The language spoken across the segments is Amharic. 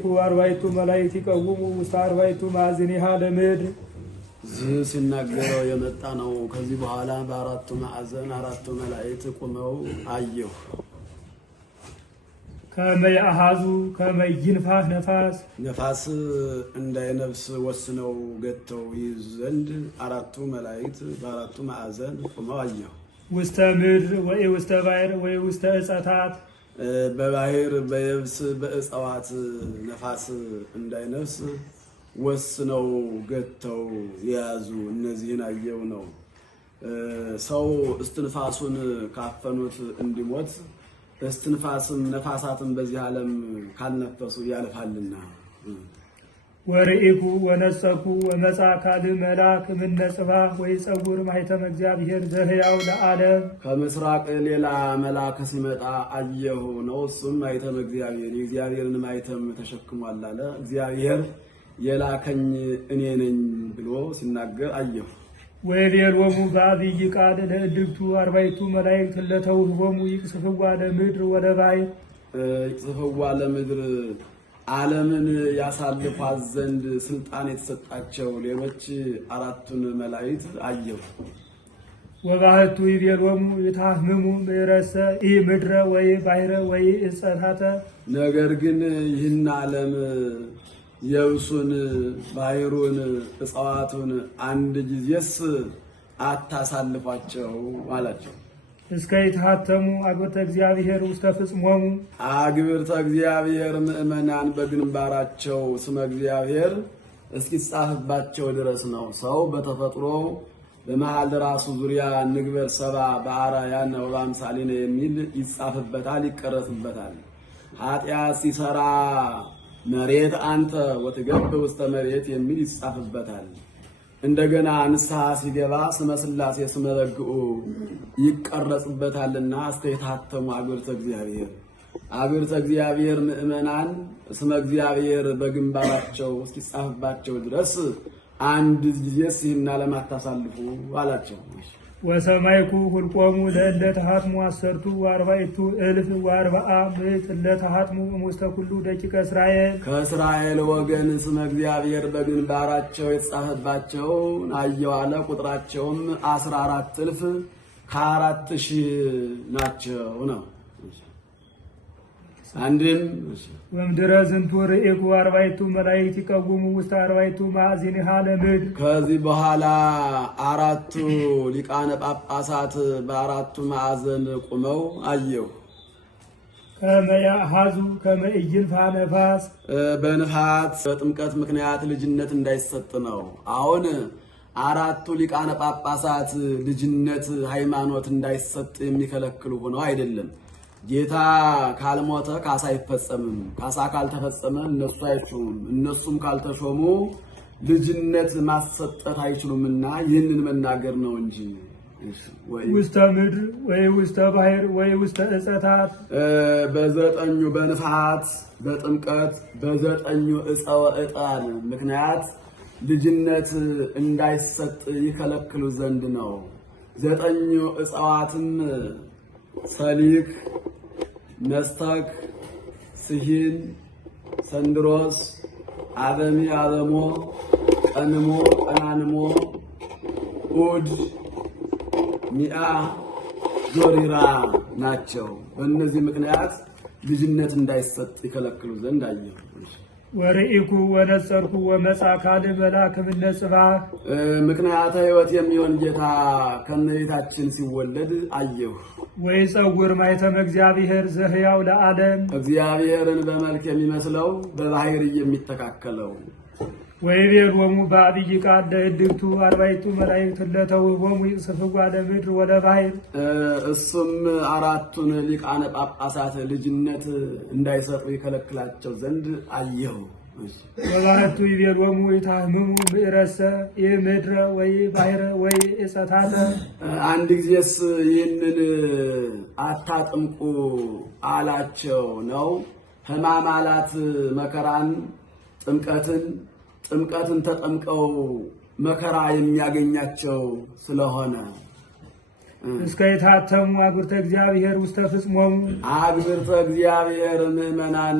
ወርኢኩ አርባዕቱ መላእክት ይቀውሙ ውስተ አርባዕቱ ማዕዘኒሃ ለምድር ሲናገረው የመጣ ነው። ከዚህ በኋላ በአራቱ ማዕዘን አራቱ መላእክት ቆመው አየሁ። ከመያሃዙ ከመይንፋህ ነፋስ እንዳይነፍስ ወስነው ገተው ይይዙ ዘንድ አራቱ መላእክት በአራቱ ማዕዘን ቆመው አየሁ። ውስተ ምድር ወይ ውስተ ባሕር ወይ ውስተ ዕፀታት በባሕር በየብስ በእጽዋት ነፋስ እንዳይነፍስ ወስነው ገተው ያዙ። እነዚህን አየው ነው። ሰው እስትንፋሱን ካፈኑት እንዲሞት እስትንፋስም ነፋሳትም በዚህ ዓለም ካልነፈሱ ያልፋልና። ወርኢኩ ወነጸኩ ወመጻ ካልእ መልአክ እምነ ጽባሕ ወይ ጸጉር ማኅተመ እግዚአብሔር ዘሕያው ለዓለም ከምስራቅ ሌላ መልአክ ሲመጣ አየሁ ነው። እሱም ማኅተመ እግዚአብሔር የእግዚአብሔርን ማኅተም ተሸክሟል አለ። እግዚአብሔር የላከኝ እኔ ነኝ ብሎ ሲናገር አየሁ። ወይቤሎሙ በዐቢይ ቃል ለእድግቱ አርባዕቱ መላእክት ለተውህቦሙ ይቅስፍዋ ለምድር ወለባሕር ይቅስፍዋ ለምድር ዓለምን ያሳልፏት ዘንድ ስልጣን የተሰጣቸው ሌሎች አራቱን መላእክት አየሁ። ወባሕቱ ይቤሎሙ ይታህምሙ ምሕረሰ ኢምድረ ወይ ባሕረ ወይ ዕፀታተ ነገር ግን ይህን ዓለም የብሱን ባሕሩን ዕፅዋቱን አንድ ጊዜስ አታሳልፏቸው አላቸው። እስከ ይትሐተሙ አግብርተ እግዚአብሔር ውስተ ፍጽሞሙ አግብርተ እግዚአብሔር ምእመናን በግንባራቸው ስመ እግዚአብሔር እስኪጻፍባቸው ድረስ ነው። ሰው በተፈጥሮ በመሃል ራሱ ዙሪያ ንግበር ሰባ በአርአያነ ወበአምሳሊነ የሚል ይጻፍበታል፣ ይቀረጽበታል። ኃጢአት ሲሰራ መሬት አንተ ወትገብ ውስተ መሬት የሚል ይጻፍበታል። እንደገና ንስሐ ሲገባ ስመ ሥላሴ ስመ በግዑ ይቀረጽበታልና እስከ ይታተሙ አግብርተ እግዚአብሔር አግብርተ እግዚአብሔር ምእመናን ስመ እግዚአብሔር በግንባራቸው እስኪጻፍባቸው ድረስ አንድ ጊዜስ ይህን ዓለም አታሳልፉ አላቸው። ወሰማይኩ ሁልቆሙ ለእለ ተሐትሙ 10,40,000 እለ ተሐትሙ እሙስተ ኩሉ ደቂቀ እስራኤል ከእስራኤል ወገን ስመ እግዚአብሔር በግንባራቸው የተጻፈባቸው አየሁ አለ። ቁጥራቸውም 14,000 ከ4,000 ናቸው ነው። አንድም ወምድረ ዝንቱ ርኢኩ አርባዕቱ መላእክት ይቀውሙ ውስተ አርባዕቱ ማዕዘኒሃ ለምድር ከዚህ በኋላ አራቱ ሊቃነ ጳጳሳት በአራቱ ማዕዘን ቆመው አየሁ። ከመያሃዙ ከመይንፋህ ነፋስ በንፋት በጥምቀት ምክንያት ልጅነት እንዳይሰጥ ነው። አሁን አራቱ ሊቃነ ጳጳሳት ልጅነት ሃይማኖት እንዳይሰጥ የሚከለክሉ ሆነው አይደለም። ጌታ ካልሞተ ካሳ አይፈጸምም። ካሳ ካልተፈጸመ እነሱ አይሾሙም። እነሱም ካልተሾሙ ልጅነት ማሰጠት አይችሉምና ይህንን መናገር ነው እንጂ ውስተ ምድር ወይ ውስተ ባሕር ወይ ውስተ ዕፀታት በዘጠኙ በንፋት በጥምቀት በዘጠኙ ዕፀወ ዕጣን ምክንያት ልጅነት እንዳይሰጥ ይከለክሉ ዘንድ ነው። ዘጠኙ ዕፀዋትም ሰሊክ፣ መስተክ፣ ስሂን፣ ሰንድሮስ፣ አበሚ፣ አበሞ፣ ቀንሞ፣ ቀናንሞ፣ ኡድ፣ ሚአ፣ ዞሪራ ናቸው። በእነዚህ ምክንያት ልጅነት እንዳይሰጥ ይከለክሉ ዘንድ አየሁ። ወርኢኩ ወነጸርኩ ወመጻ ካልእ መልአክ እምነ ጽባሕ ምክንያተ ሕይወት የሚሆን ጌታ ከእመቤታችን ሲወለድ አየሁ። ወይ ጸጉር ማኅተመ እግዚአብሔር ዘሕያው ለዓለም እግዚአብሔርን በመልክ የሚመስለው በባሕርይ የሚተካከለው ወይቤሎሙ በዐቢይ ቃል ለእድግቱ አርባዕቱ መላእክት ለተውህቦሙ ይቅስፍዋ ለምድር ወለባሕር እሱም አራቱን ሊቃነ ጳጳሳት ልጅነት እንዳይሰጡ ይከለክላቸው ዘንድ አየሁ። ወባሕቱ ይቤሎሙ ይታህምሙ ምሕረሰ ኢምድረ ወይ ባሕረ ወይ ዕፀታተ አንድ ጊዜስ ይህንን አታጥምቁ አላቸው ነው። ሕማማላት መከራን ጥምቀትን ተጠምቀው መከራ የሚያገኛቸው ስለሆነ እስከ የታተሙ አግብርተ እግዚአብሔር ውስተ ፍጽሞሙ አግብርተ እግዚአብሔር ምእመናን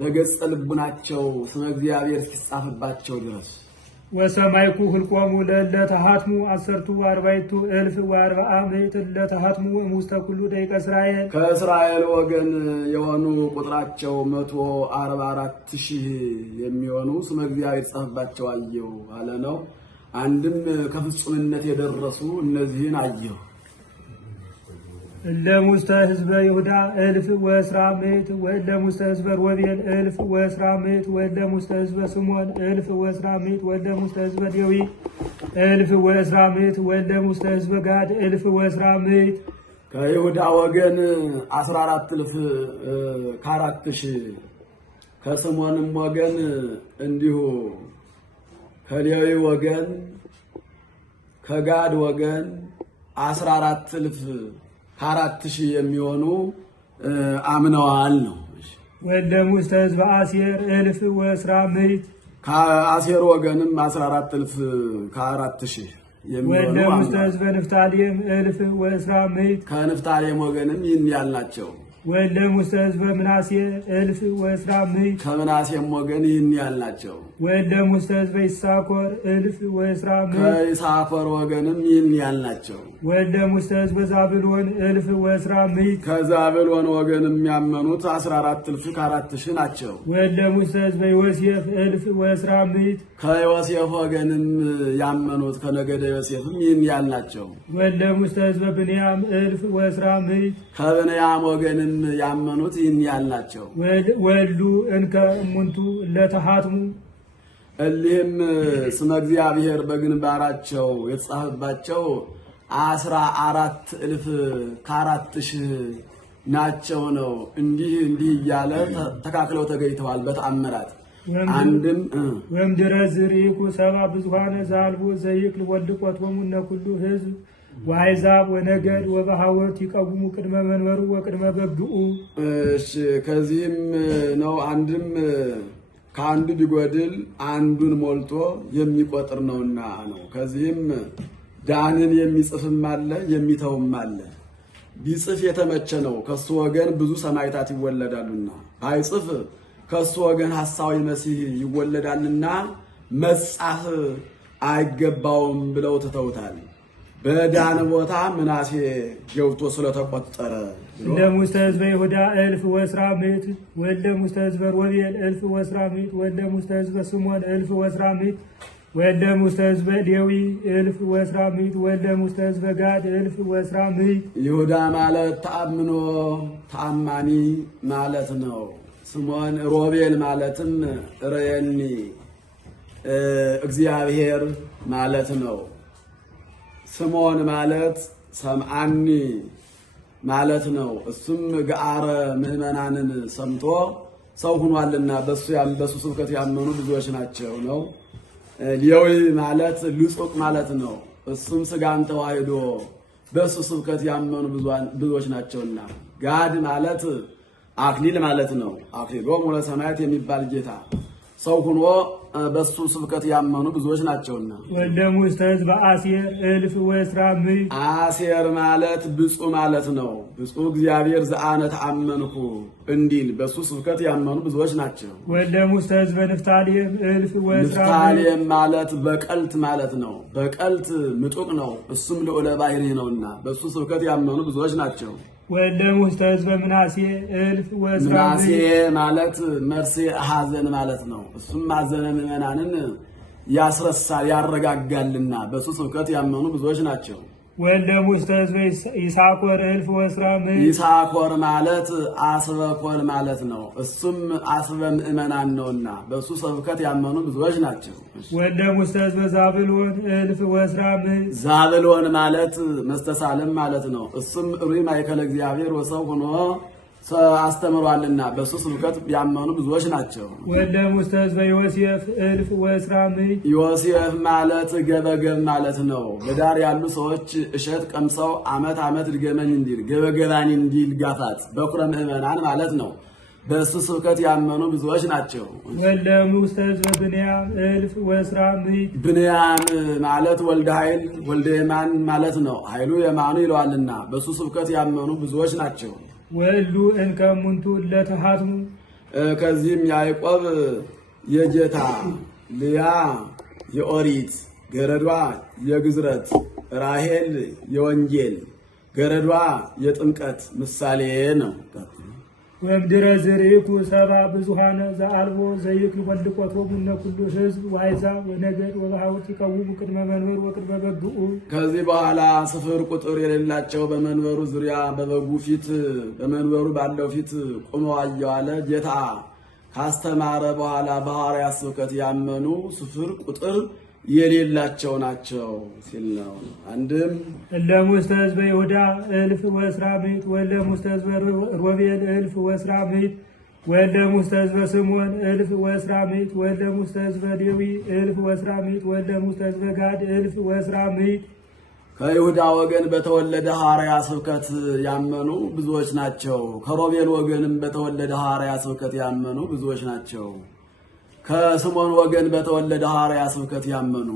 በገጸ ልቡናቸው ስመ እግዚአብሔር እስኪጻፍባቸው ድረስ ወሰማይኩ ህልቆሙ ለእለ ተሃትሙ 14,000 እለ ተሃትሙ እሙስተ ኩሉ ደቂቀ እስራኤል ከእስራኤል ወገን የሆኑ ቁጥራቸው 144,000 የሚሆኑ ስመ እግዚአብሔር ጻፈባቸው አየሁ አለ ነው። አንድም ከፍጹምነት የደረሱ እነዚህን አየሁ። እለ ሙስተ ህዝበ ይሁዳ 1,000 ወእለ ሙስተ ህዝበ ሮቤል 1,000 ወእለ ሙስተ ህዝበ ስምዖን 1,000 ወእለ ሙስተ ህዝበ ሌዊ 1,000 ወእለ ሙስተ ህዝበ ጋድ 1,000 ከይሁዳ ወገን 14,000 ከ4,000 ከስምዖንም ወገን እንዲሁ ከሌዊ ወገን ከጋድ ወገን 14,000 ከ4,000 የሚሆኑ አምነዋል ነው። ወእለ ሙስተ ህዝበ አሴር 1,000 ከአሴር ወገንም 14,000 ከ4,000 የሚሆኑ ወእለ ሙስተ ህዝበ ንፍታሌም 1,000 ከንፍታሌም ወገንም ይህን ያልናቸው። ወእለ ሙስተ ህዝበ ምናሴ 1,000 ከምናሴም ወገን ይህን ያልናቸው። ወእለ ሙስተ ህዝበ ይሳኮር 1,000 ከይሳኮር ወገንም ይህን ያልናቸው። ወእለ ሙስተ ህዝበ ዛብሎን 1,000 ከዛብሎን ወገንም ያመኑት 14,000 ከ4,000 ናቸው። ወእለ ሙስተ ህዝበ ዮሴፍ 1,000 ከዮሴፍ ወገንም ያመኑት ከነገደ ዮሴፍም ይህን ያልናቸው። ወእለ ሙስተ ህዝበ ብንያም 1,000 ከብንያም ወገንም ያመኑት ይህን ያልናቸው። ወሉ እንከ እሙንቱ ለተሃትሙ እሊህም ስመ እግዚአብሔር በግንባራቸው የተጻፈባቸው 14,000 ከ4,000 ናቸው ነው። እንዲህ እያለ ተካክለው ተገኝተዋል በተአምራት። አንድም ወምድረ ዝርኢኩ ሰብአ ብዙኃነ ዘአልቦ ዘይክል ወልቆቶሙ እነ ኩሉ ህዝብ ወአሕዛብ ወነገድ ወበሃወት ይቀውሙ ቅድመ መንበሩ ወቅድመ በግኡ። እሺ ከዚህም ነው አንድም ከአንዱ ቢጎድል አንዱን ሞልቶ የሚቆጥር ነውና ነው። ከዚህም ዳንን የሚጽፍም አለ የሚተውም አለ። ቢጽፍ የተመቸ ነው፣ ከሱ ወገን ብዙ ሰማዕታት ይወለዳሉና። ባይጽፍ ከሱ ወገን ሐሳዊ መሲህ ይወለዳልና መጻፍ አይገባውም ብለው ትተውታል። በዳን ቦታ ምናሴ ገብቶ ስለተቆጠረ እለ ሙስተ ህዝበ ይሁዳ 1,000 ወእለ ሙስተ ህዝበ ሮቤል 1,000 ወእለ ሙስተ ህዝበ ስምዖን 1,000 ወእለ ሙስተ ህዝበ ሌዊ 1,000 ወእለ ሙስተ ህዝበ ጋድ 1,000። ይሁዳ ማለት ተአምኖ ተአማኒ ማለት ነው። ስምዖን ሮቤል ማለትም ርየኒ እግዚአብሔር ማለት ነው። ስምዖን ማለት ሰምዓኒ ማለት ነው። እሱም ገአረ ምዕመናንን ሰምቶ ሰው ሆኗልና በሱ ስብከት ያመኑ ብዙዎች ናቸው ነው። ሌዊ ማለት ልጹቅ ማለት ነው። እሱም ስጋን ተዋህዶ በሱ ስብከት ያመኑ ብዙዎች ናቸውና። ጋድ ማለት አክሊል ማለት ነው። አክሊሎሙ ለሰማያት የሚባል ጌታ ሰው ሆኖ በሱ ስብከት ያመኑ ብዙዎች ናቸውና። ወእለ ሙስተ ህዝበ አሴር 1,000 አሴር ማለት ብፁዕ ማለት ነው። ብፁዕ እግዚአብሔር ዘአነ ተአመንኩ እንዲል በሱ ስብከት ያመኑ ብዙዎች ናቸው። ወእለ ሙስተ ህዝበ ንፍታሌም 1,000 ንፍታሌም ማለት በቀልት ማለት ነው። በቀልት ምጡቅ ነው፣ እሱም ልዑለ ባሕርይ ነውና በሱ ስብከት ያመኑ ብዙዎች ናቸው። ወእለ ሙስተ ህዝበ ምናሴ 1,000 ምናሴ ማለት መርሴ ሐዘን ማለት ነው። እሱም ሐዘነ ምዕመናንን ያስረሳል ያረጋጋልና በሱ ስብከት ያመኑ ብዙዎች ናቸው። ወእለ ሙስተ ህዝበ ይሳኮር 1,000 ይሳኮር ማለት አስበ ኮል ማለት ነው። እሱም አስበ ምዕመናን ነውና በሱ ስብከት ያመኑ ብዙዎች ናቸው። ወእለ ሙስተ ህዝበ ዛብሎን 1,000 ዛብሎን ማለት መስተሳለም ማለት ነው። እሱም ሩይ ማእከለ እግዚአብሔር ወሰው ሆኖ አስተምሯልና በሱ ስብከት ያመኑ ብዙዎች ናቸው። ወእለ ሙስተ ህዝበ ዮሴፍ 1,000 ዮሴፍ ማለት ገበገብ ማለት ነው። በዳር ያሉ ሰዎች እሸት ቀምሰው ዓመት ድገመኝ እንዲል ገበገባኒ እንዲል ጋፋት በኩረ ምዕመናን ማለት ነው። በእሱ ስብከት ያመኑ ብዙዎች ናቸው። ወለም ውስተ ሕዝበ ብንያም እልፍ ወእስራ ምዕት። ብንያም ማለት ወልደ ኃይል ወልደ የማን ማለት ነው። ኃይሉ የማኑ ይለዋልና በእሱ ስብከት ያመኑ ብዙዎች ናቸው። ወእሉ እንከ እሙንቱ ለተሃትሙ። ከዚህም ያዕቆብ የጌታ ልያ የኦሪት ገረዷ የግዝረት ራሔል የወንጌል ገረዷ የጥምቀት ምሳሌ ነው። ወምድረ ዝርኢቱ ሰባ ብዙሃነ ዘአልቦ ዘይክል ወልቆቶሙ ኩሉ ሕዝብ ወአሕዛብ ወነገድ ወበሃውርት ይቀውሙ ቅድመ መንበር ወቅድመ በግኡ። ከዚህ በኋላ ስፍር ቁጥር የሌላቸው በመንበሩ ዙሪያ በበጉ ፊት በመንበሩ ባለው ፊት ቆመው አየሁ አለ። ጌታ ካስተማረ በኋላ በሐዋርያት ስብከት ያመኑ ስፍር ቁጥር የሌላቸው ናቸው ሲል ነው። አንድም ለሙስተ ሕዝበ ይሁዳ እልፍ ወእስራ ምዕት ወለሙስተ ሕዝበ ሮቤል እልፍ ወእስራ ምዕት ወለሙስተ ሕዝበ ስምዖን እልፍ ወእስራ ምዕት ወለሙስተ ሕዝበ ሌዊ እልፍ ወእስራ ምዕት ወለሙስተ ሕዝበ ጋድ እልፍ ወእስራ ምዕት። ከይሁዳ ወገን በተወለደ ሐዋርያ ስብከት ያመኑ ብዙዎች ናቸው። ከሮቤል ወገንም በተወለደ ሐዋርያ ስብከት ያመኑ ብዙዎች ናቸው። ከስምዖን ወገን በተወለደ ሐዋርያ ስብከት ያመኑ፣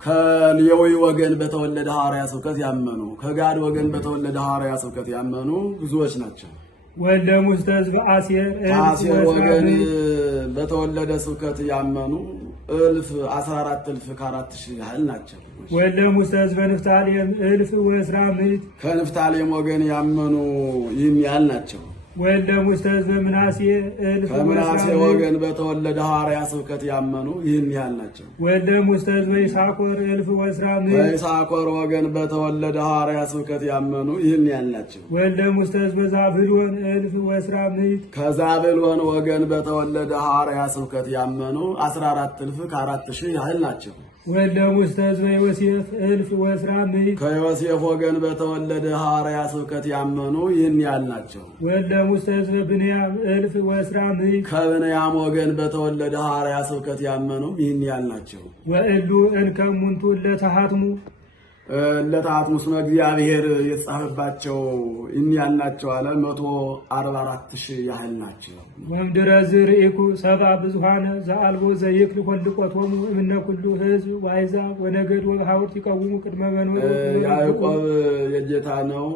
ከሌዊ ወገን በተወለደ ሐዋርያ ስብከት ያመኑ፣ ከጋድ ወገን በተወለደ ሐዋርያ ስብከት ያመኑ ብዙዎች ናቸው። ወለሙስተ ሕዝበ አሴር ከአሴር ወገን በተወለደ ስብከት ያመኑ 14,000 ከ4,000 ያህል ናቸው። ወለሙስተ ሕዝበ ንፍታሌም እልፍ ወእስራ ምዕት። ከንፍታሌም ወገን ያመኑ ይህን ያህል ናቸው። ወለሙስተ ሕዝበ ምናሴ እልፍ ከምናሴ ወገን በተወለደ ሐዋርያ ስብከት ያመኑ ይህን ያህል ናቸው። ወለሙስተ ሕዝበ ይሳኮር እልፍ ወእስራ ምዕት። ከይሳኮር ወገን በተወለደ ሐዋርያ ስብከት ያመኑ ይህን ያህል ናቸው። ወለሙስተ ሕዝበ ዛብሎን እልፍ ወእስራ ምዕት። ከዛብሎን ወገን በተወለደ ሐዋርያ ስብከት ያመኑ 14,000 ከ4,000 ያህል ናቸው። ወለሙስተ ሕዝበ ዮሴፍ እልፍ ወእስራ ምዕት። ከዮሴፍ ወገን በተወለደ ሐዋርያ ስብከት ያመኑ ይህን ያህል ናቸው። ወለሙስተ ሕዝበ ብንያም እልፍ ወእስራ ምዕት። ከብንያም ወገን በተወለደ ሐዋርያ ስብከት ያመኑ ይህን ያህል ናቸው። ወእሉ እንከ እሙንቱ ለተሃትሙ ለታትሙ ስመ እግዚአብሔር የተጻፈባቸው ይህን ያህል ናቸው አለ። 144,000 ያህል ናቸው። ወምድረ ዝርኢኩ ሰባ ብዙሃነ ዘአልቦ ዘይክል ወልቆቶሙ እምነ ኩሉ ሕዝብ ወአሕዛብ ወነገድ ወበሃውርት ይቀውሙ ቅድመ መንበር። ያዕቆብ የጌታ ነው።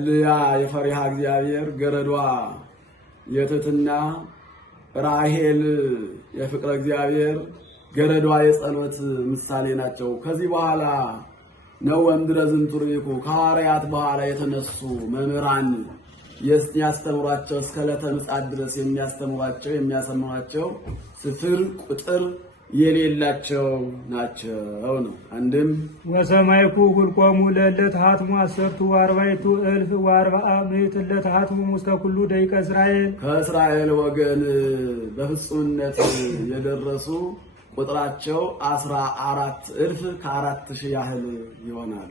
ልያ የፈሪሃ እግዚአብሔር ገረዷ የትሕትና፣ ራሔል የፍቅረ እግዚአብሔር ገረዷ የጸሎት ምሳሌ ናቸው። ከዚህ በኋላ ነው ወምድረ ዝንቱ ርኢኩ ከሐዋርያት በኋላ የተነሱ መምህራን ያስተምሯቸው እስከ ዕለተ ምጽአት ድረስ የሚያስተምሯቸው ስፍር ቁጥር የሌላቸው ናቸው ነው። አንድም ወሰማይኩ ሁልቆሙ ለእለ ተሃትሙ 14,000 ወአርብዓ ምዕት እለ ተሃትሙ ውስተ ኩሉ ደቂቀ እስራኤል። ከእስራኤል ወገን በፍጹምነት የደረሱ ቁጥራቸው 14,000 ከ4,000 ያህል ይሆናሉ።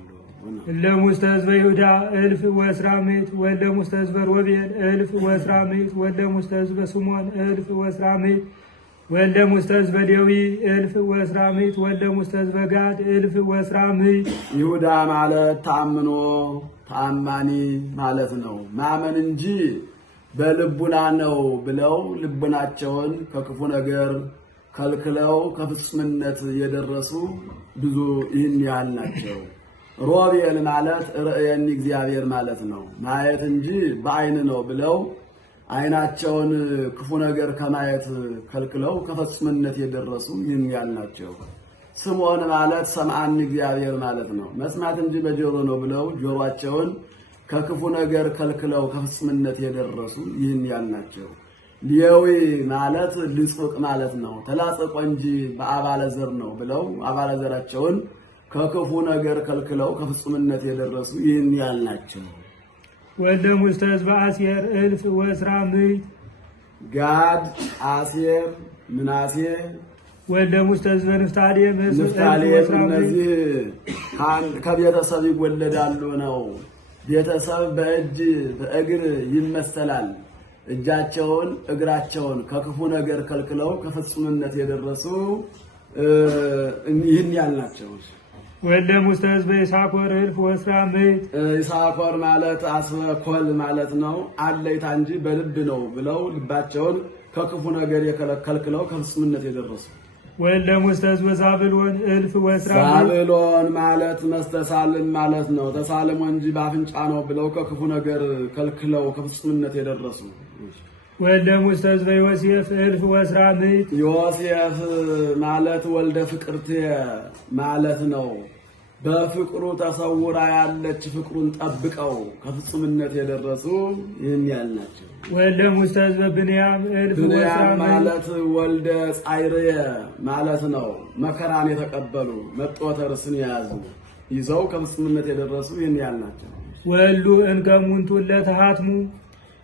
ለሙስተ ሕዝበ ይሁዳ እልፍ ወእስራ ምዕት ወለሙስተ ሕዝበ ሮቤል እልፍ ወእስራ ምዕት ወለሙስተ ሕዝበ ስምዖን እልፍ ወእስራ ምዕት ወለሙስተ ሕዝበ ሌዊ እልፍ ወእስራ ምዕት ወለሙስተ ሕዝበ ጋድ እልፍ ወእስራ ምዕት። ይሁዳ ማለት ታምኖ ታማኒ ማለት ነው። ማመን እንጂ በልቡና ነው ብለው ልቡናቸውን ከክፉ ነገር ከልክለው ከፍጹምነት የደረሱ ብዙ ይህን ያህል ናቸው። ሮቤል ማለት ርእየኒ እግዚአብሔር ማለት ነው። ማየት እንጂ በዓይን ነው ብለው ዓይናቸውን ክፉ ነገር ከማየት ከልክለው ከፍጹምነት የደረሱ ይህን ያህል ናቸው። ስምዖን ማለት ሰምዓኒ እግዚአብሔር ማለት ነው። መስማት እንጂ በጆሮ ነው ብለው ጆሮአቸውን ከክፉ ነገር ከልክለው ከፍጹምነት የደረሱ ይህን ያህል ናቸው። ሌዊ ማለት ልጹቅ ማለት ነው። ተላጽቆ እንጂ በአባለ ዘር ነው ብለው አባለ ዘራቸውን ከክፉ ነገር ከልክለው ከፍጹምነት የደረሱ ይህን ያህል ናቸው። ወለሙስተ ሕዝበ አሴር እልፍ ወእስራ ምዕት። ጋድ፣ አሴር፣ ምናሴ ወለሙስተ ሕዝበ ንፍታሌም እነዚህ ከቤተሰብ ይወለዳሉ ነው። ቤተሰብ በእጅ በእግር ይመሰላል። እጃቸውን እግራቸውን ከክፉ ነገር ከልክለው ከፍጹምነት የደረሱ ይህን ያህል ናቸው። ወልደ ሙስተ ሕዝበ ይሳኮር እልፍ ወእስራ ምዕት። ይሳኮር ማለት አስኮል ማለት ነው፣ አለይታ እንጂ በልብ ነው ብለው ልባቸውን ከክፉ ነገር የከለከልክለው ከፍጹምነት የደረሱ። ወልደ ሙስተ ሕዝበ ዛብሎን እልፍ ወእስራ ምዕት። ዛብሎን ማለት መስተሳልም ማለት ነው፣ ተሳልሞ እንጂ በአፍንጫ ነው ብለው ከክፉ ነገር ከልክለው ከፍጹምነት የደረሱ። ወልደ ሙስተ ሕዝበ ዮሴፍ እልፍ ወእስራ ምዕት። ዮሴፍ ማለት ወልደ ፍቅርት ማለት ነው። በፍቅሩ ተሰውራ ያለች ፍቅሩን ጠብቀው ከፍጹምነት የደረሱ ይህን ያህል ናቸው። ወልደ ሙስተ ሕዝበ ብንያም እልፍ ወእስራ ምዕት ማለት ወልደ ጻይርየ ማለት ነው። መከራን የተቀበሉ መጥወተ ርስን የያዙ ይዘው ከፍጹምነት የደረሱ ይህን ያህል ናቸው። ወሉ እንከሙንቱ ለተሃትሙ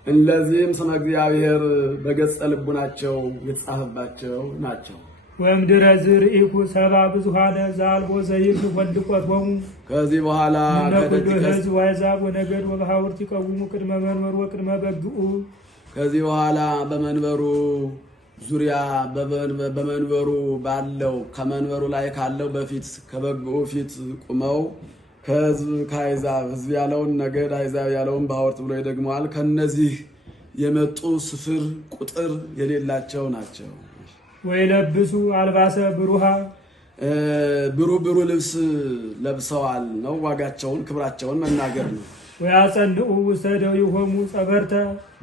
እነዚህም ስመ እግዚአብሔር በገጸ ልቡናቸው የተጻፈባቸው ናቸው። ወምድረ ዝርኢኩ ሰባ ብዙኃነ ዘአልቦ ዘይክል ወልድቆቶሙ። ከዚህ በኋላ ከደጅ ሕዝብ ወአሕዛብ ወነገድ ወበሐውርት ይቀውሙ ቅድመ መንበሩ ወቅድመ በግኡ። ከዚህ በኋላ በመንበሩ ዙሪያ በመንበሩ ባለው ከመንበሩ ላይ ካለው በፊት ከበግኡ ፊት ቁመው ከሕዝብ ከአሕዛብ ሕዝብ ያለውን ነገድ አሕዛብ ያለውን በሐውርት ብሎ ይደግመዋል። ከነዚህ የመጡ ስፍር ቁጥር የሌላቸው ናቸው። ወይለብሱ አልባሰ ብሩሃ ብሩህ ልብስ ለብሰዋል ነው። ዋጋቸውን ክብራቸውን መናገር ነው። ወያጸንዑ ውስተ እደዊሆሙ ጸበርተ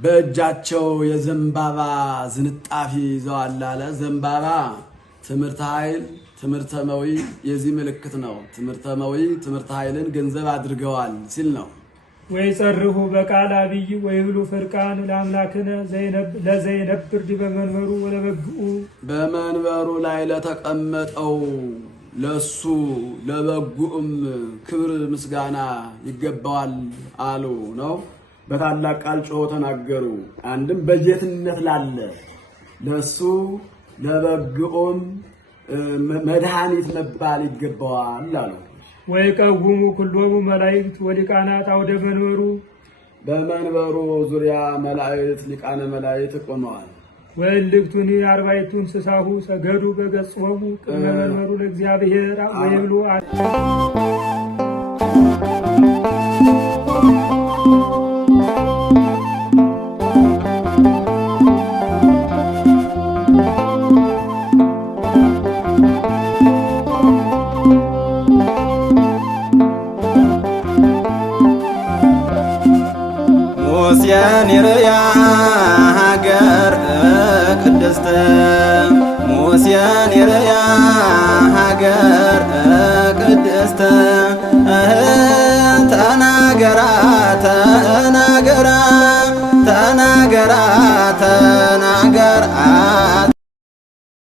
በእጃቸው የዘንባባ ዝንጣፊ ይዘዋል አለ። ዘንባባ ትምህርተ ኃይል ትምህርተ መዊ የዚህ ምልክት ነው። ትምህርተ መዊ ትምህርተ ኃይልን ገንዘብ አድርገዋል ሲል ነው። ወይጸርሁ በቃል አብይ ወይብሉ ፍርቃን ለአምላክነ ለዘይነብር ዲበ መንበሩ ወለበግኡ። በመንበሩ ላይ ለተቀመጠው ለሱ ለበጉም ክብር ምስጋና ይገባዋል አሉ ነው። በታላቅ ቃል ጮኸው ተናገሩ። አንድም በጌትነት ላለ ለሱ ለበግኡም መድኃኒት መባል ይገባዋል አሉ። ወይቀውሙ ኩሎሙ መላእክት ወሊቃናት አውደ መንበሩ በመንበሩ ዙሪያ መላእክት ሊቃነ መላእክት ቆመዋል። ወእልክቱኒ አርባዕቱ እንስሳሁ ሰገዱ በገጾሙ ቅድመ መንበሩ ለእግዚአብሔር ወይብሉ ሙሴን ይርያ ሀገር ቅድስት ሙሴን ይርያ ሀገር ቅድስት ተናገራ ተናገራ ተናገራ ተናገራ